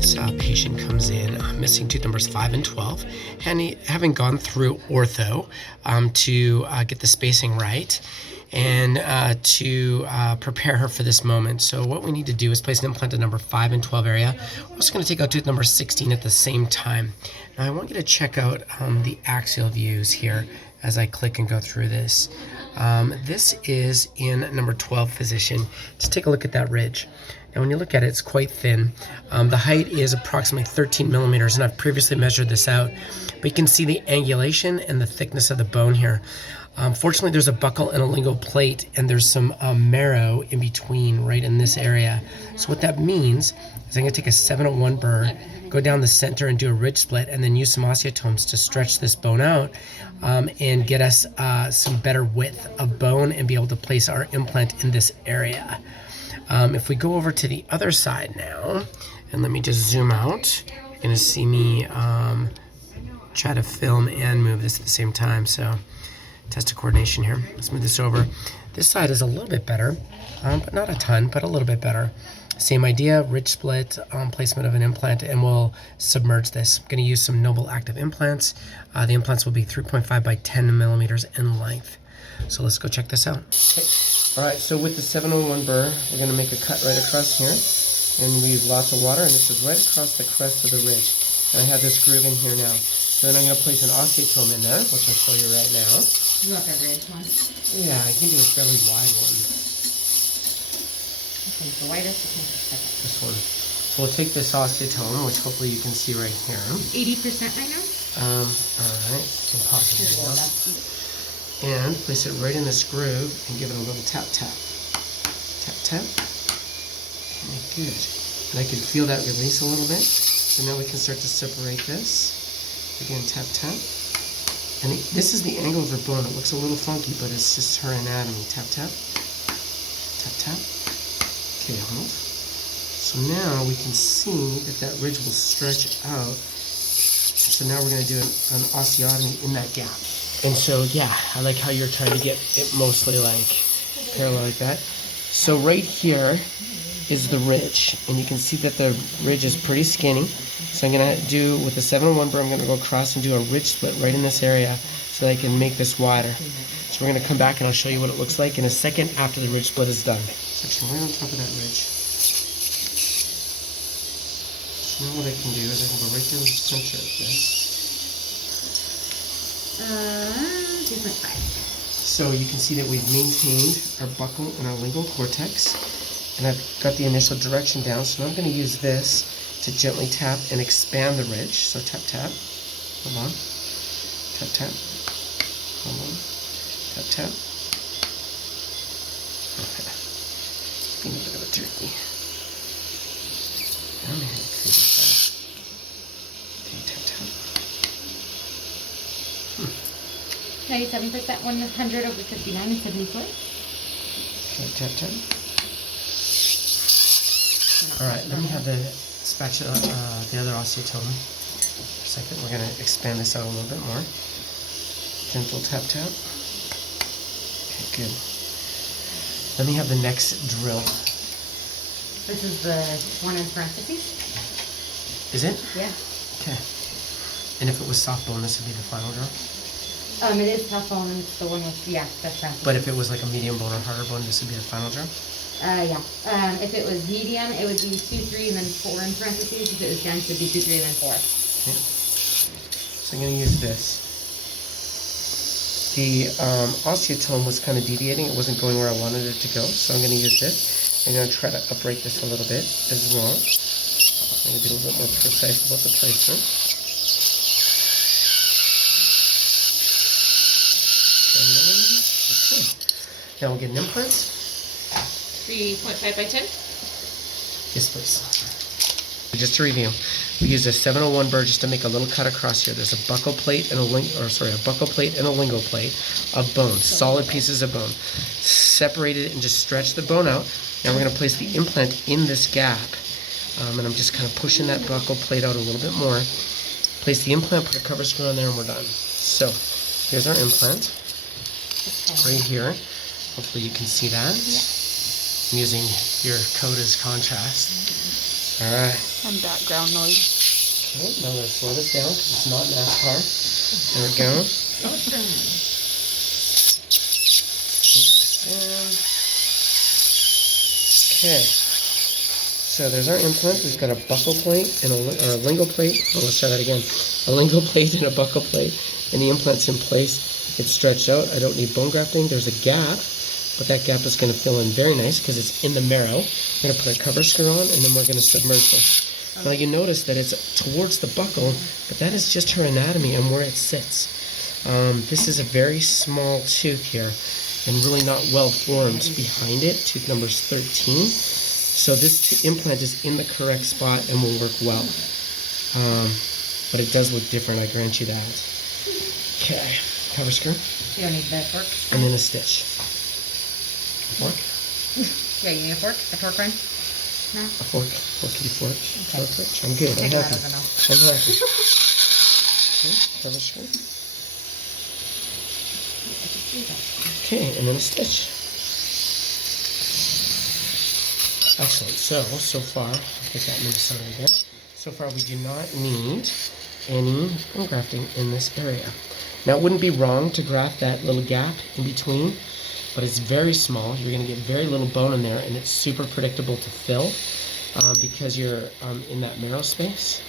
This patient comes in missing tooth numbers 5 and 12, and having gone through ortho to get the spacing right and to prepare her for this moment. So what we need to do is place an implant at number 5 and 12 area. We're also going to take out tooth number 16 at the same time. Now I want you to check out the axial views here as I click and go through this. This is in number 12 position. Just take a look at that ridge. Now when you look at it, it's quite thin. The height is approximately 13 millimeters, and I've previously measured this out. But you can see the angulation and the thickness of the bone here. Fortunately, there's a buccal and a lingual plate, and there's some marrow in between right in this area. So what that means is I'm going to take a 701 burr, go down the center and do a ridge split, and then use some osteotomes to stretch this bone out and get us some better width of bone and be able to place our implant in this area. If we go over to the other side now, and let me just zoom out, you're going to see me try to film and move this at the same time. So test of coordination here. Let's move this over. This side is a little bit better, but not a ton, but a little bit better. Same idea, ridge split, placement of an implant, and we'll submerge this. I'm going to use some Noble Active implants. The implants will be 3.5 by 10 millimeters in length. So let's go check this out. Okay. All right, so with the 701 burr, we're going to make a cut right across here, and we use lots of water, and this is right across the crest of the ridge. And I have this groove in here now. So then I'm going to place an osteotome in there, which I'll show you right now. You want the ridge one? Yeah, I can do a fairly wide one. Okay, the widest is the second. This one. So we'll take this osteotome, which hopefully you can see right here. 80% right now? All right, can pause it now. And place it right in this groove and give it a little tap tap. Tap tap. Okay, good. And I can feel that release a little bit. So now we can start to separate this. Again, tap tap. And this is the angle of her bone. It looks a little funky, but it's just her anatomy. Tap tap. Tap tap. Okay, hold. So now we can see that that ridge will stretch out. So now we're going to do an osteotomy in that gap. And so, yeah, I like how you're trying to get it mostly like parallel like that. So right here is the ridge, and you can see that the ridge is pretty skinny. So I'm going to do, with the 701 burr, I'm going to go across and do a ridge split right in this area so that I can make this wider. So we're going to come back and I'll show you what it looks like in a second after the ridge split is done. Section right on top of that ridge. So now what I can do is I can go right down the center of this. 2.5. So you can see that we've maintained our buccal and our lingual cortex, and I've got the initial direction down. So now I'm going to use this to gently tap and expand the ridge. So tap tap, hold on, tap tap, hold on, tap tap. Okay, being a bit of a turkey. I'm going to create that. Okay, tap tap. 97%, 100 over 59 and 74. Okay, tap tap. All right, let me have the spatula, the other osteotome. For a second, we're going to expand this out a little bit more. Gentle tap tap. Okay, good. Let me have the next drill. This is the one in parentheses? Is it? Yeah. Okay. And if it was soft bone, this would be the final drill? It is tough bone, and it's the one with, yeah, that's parentheses. But if it was like a medium bone or harder bone, this would be the final drill? Yeah. If it was medium, it would be 2, 3, and then 4 in parentheses. If it was dense, it would be 2, 3, and then 4. Okay. So I'm going to use this. The osteotome was kind of deviating. It wasn't going where I wanted it to go. So I'm going to use this. I'm going to try to upright this a little bit as well. I'm going to be a little bit more precise about the placement. Okay. Now we'll get an implant. 3.5 by 10? Yes, please. Just to review, we use a 701 burr just to make a little cut across here. There's a buccal plate and a buccal plate and a lingual plate of bone, solid pieces of bone. Separate it and just stretch the bone out. Now we're going to place the implant in this gap. And I'm just kind of pushing that buccal plate out a little bit more. Place the implant, put a cover screw on there, and we're done. So here's our implant right here. Hopefully you can see that. Yeah. I'm using your coat as contrast. All right. And background noise. Okay, now I'm going to slow this down because it's not NASCAR. There we go. Okay. So there's our implant. We've got a buccal plate and or a lingual plate. Oh, let's try that again. A lingual plate and a buccal plate. And the implant's in place. It's stretched out. I don't need bone grafting. There's a gap, but that gap is going to fill in very nice because it's in the marrow. We're going to put a cover screw on, and then we're going to submerge this. Now you notice that it's towards the buccal, but that is just her anatomy and where it sits. This is a very small tooth here and really not well formed behind it, tooth number 13. So this implant is in the correct spot and will work well. But it does look different, I grant you that. Okay, cover screw. You don't need that fork. And then a stitch. Fork? Yeah, you need a fork? A fork run? No? A fork. Forkity fork. Okay. Fork. I'm good. I'm Take it out happy. of the mouth. I'm happy. Okay, cover screw. Okay, and then a stitch. Excellent. So far, I'll take that Minnesota again. So far, we do not need any bone grafting in this area. Now, it wouldn't be wrong to graft that little gap in between, but it's very small. You're going to get very little bone in there, and it's super predictable to fill because you're in that marrow space.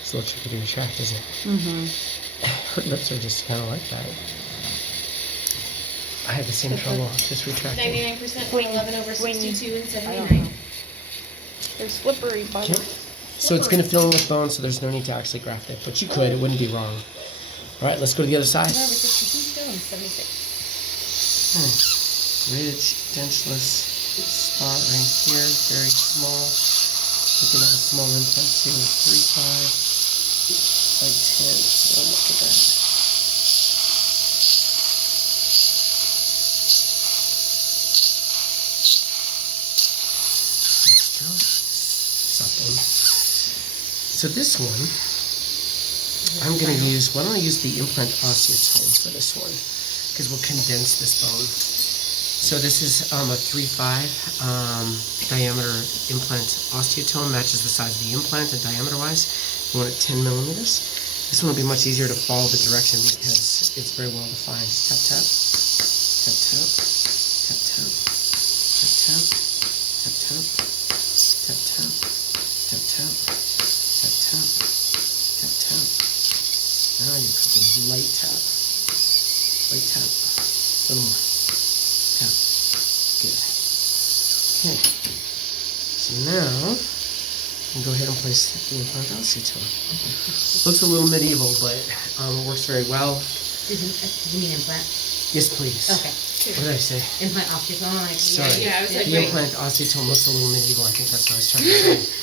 This looks like a bit retract, isn't it? Her lips are just kind of like that. I had the same trouble, just retracting. 99% point 11 over 62 and I don't 79. know. They're slippery, but Okay. So it's going to fill in with bone, so there's no need to actually graft it, but you could. It wouldn't be wrong. All right, let's go to the other side. 11 over 62 still and 76. Ridge, dentulous spot right here, very small. Looking at a small implant too, 3.5 by 10. So look at that. So this one, I'm going to use, why don't I use the implant osteotome for this one, because we'll condense this bone. So this is a 3.5 diameter implant osteotome, matches the size of the implant and diameter-wise. You want it 10 millimeters. This one will be much easier to follow the direction because it's very well defined. Tap, tap, tap, tap, tap, tap, tap, tap, tap, tap, tap, tap, tap, tap. Tap, tap, tap, tap. Now you're cooking. Light tap. Light tap. A little more. Tap. Good. Okay. So now, you can go ahead and place the implant osteotome. Looks a little medieval, but it works very well. Did you mean implant? Yes, please. Okay. What did I say? Implant osteotome, like Sorry. Yeah, I was like, The implant osteotome looks a little medieval. I think that's what I was trying to say.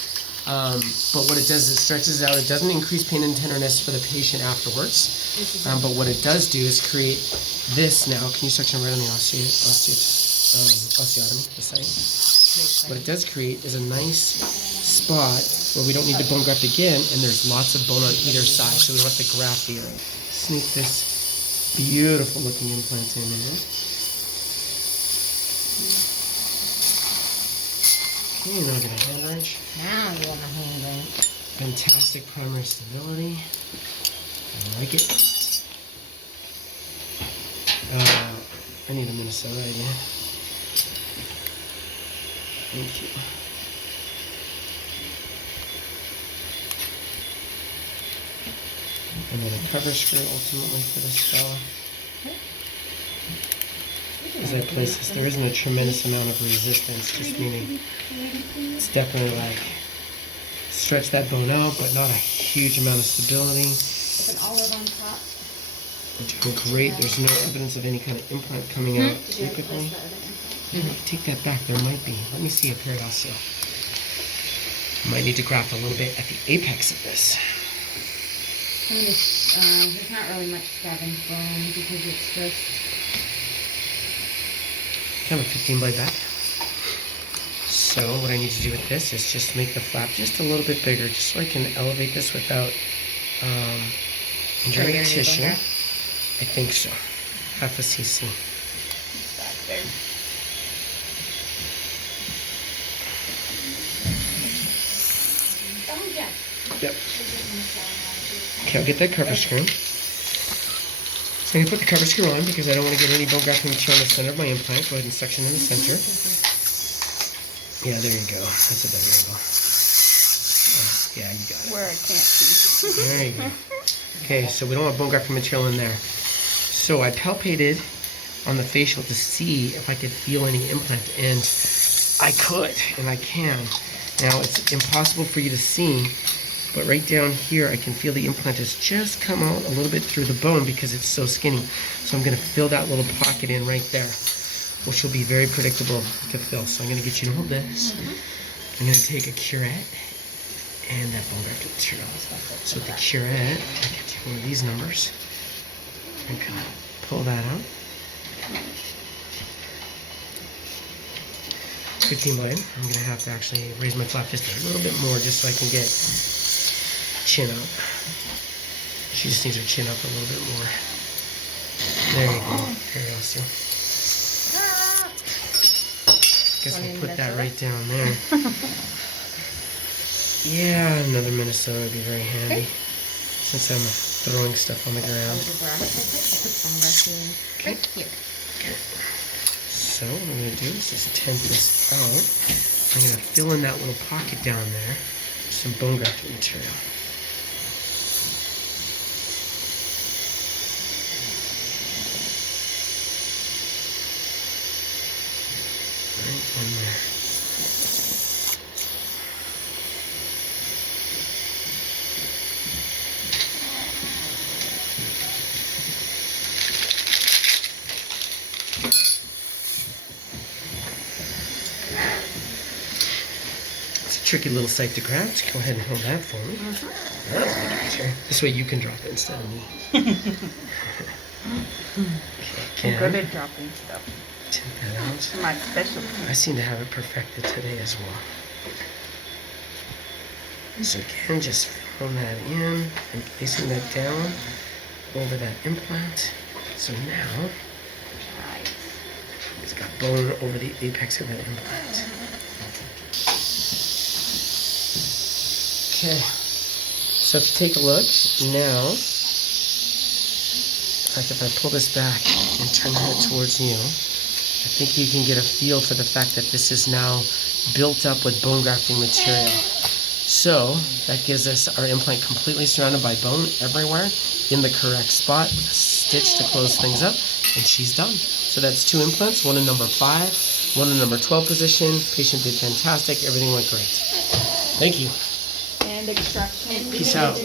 But what it does is it stretches out. It doesn't increase pain and tenderness for the patient afterwards. But what it does do is create this now. Can you section right on the osteotomy, the site? What it does create is a nice spot where we don't need to bone graft again, and there's lots of bone on either side, so we don't have to graft the area. Sneak this beautiful looking implant in there. Okay, now get a hand wrench. Now you want my hand wrench. Fantastic primary stability. I like it. I need a Minnesota again. Thank you. And then a cover screw ultimately for this fella. As I place this, there isn't a tremendous amount of resistance, just meaning it's definitely like stretch that bone out, but not a huge amount of stability. Put an olive on top. Doing great. There's no evidence of any kind of implant coming out typically. Take that back. There might be. Let me see a periosteo. Might need to graft a little bit at the apex of this. There's not really much scavenged bone because it's just... Kind of a 15 blade back. So what I need to do with this is just make the flap just a little bit bigger, just so I can elevate this without injuring tissue. I think so. Half a cc. back there. Yeah. Yep. Okay, I'll get that cover screw. So I'm going to put the cover screw on because I don't want to get any bone grafting material in the center of my implant. Go ahead and suction in the center. Yeah, there you go. That's a better angle. Yeah, you got it. Where I can't see. There you go. Okay, so we don't want bone grafting material in there. So I palpated on the facial to see if I could feel any implant, and I could, and I can. Now, it's impossible for you to see, but right down here, I can feel the implant has just come out a little bit through the bone because it's so skinny. So I'm going to fill that little pocket in right there, which will be very predictable to fill. So I'm going to get you to hold this. I'm going to take a curette and that bone grafting material. So with the curette, I get you one of these numbers. I'm going to pull that out. 15 line. I'm going to have to actually raise my flap just a little bit more just so I can get chin up. She just needs her chin up a little bit more. There you go. There you go, see? Guess we'll put that right down there. Yeah, another Minnesota would be very handy. Since I'm throwing stuff on the ground. Right here. So what I'm going to do is just tent this out. I'm going to fill in that little pocket down there with some bone grafting material. Right in there. Tricky little site to grab. Just go ahead and hold that for me. This way you can drop it instead of me. I'm good at dropping stuff. Tint that out. My specialty. I seem to have it perfected today as well. So again, just filling that in and placing that down over that implant. So now it's got bone over the apex of that implant. Okay, so if you take a look now, in fact, if I pull this back and turn it towards you, I think you can get a feel for the fact that this is now built up with bone grafting material. So that gives us our implant completely surrounded by bone everywhere in the correct spot with a stitch to close things up, and she's done. So that's 2 implants, one in number 5, one in number 12 position. Patient did fantastic. Everything went great. Thank you. And extraction. Peace out.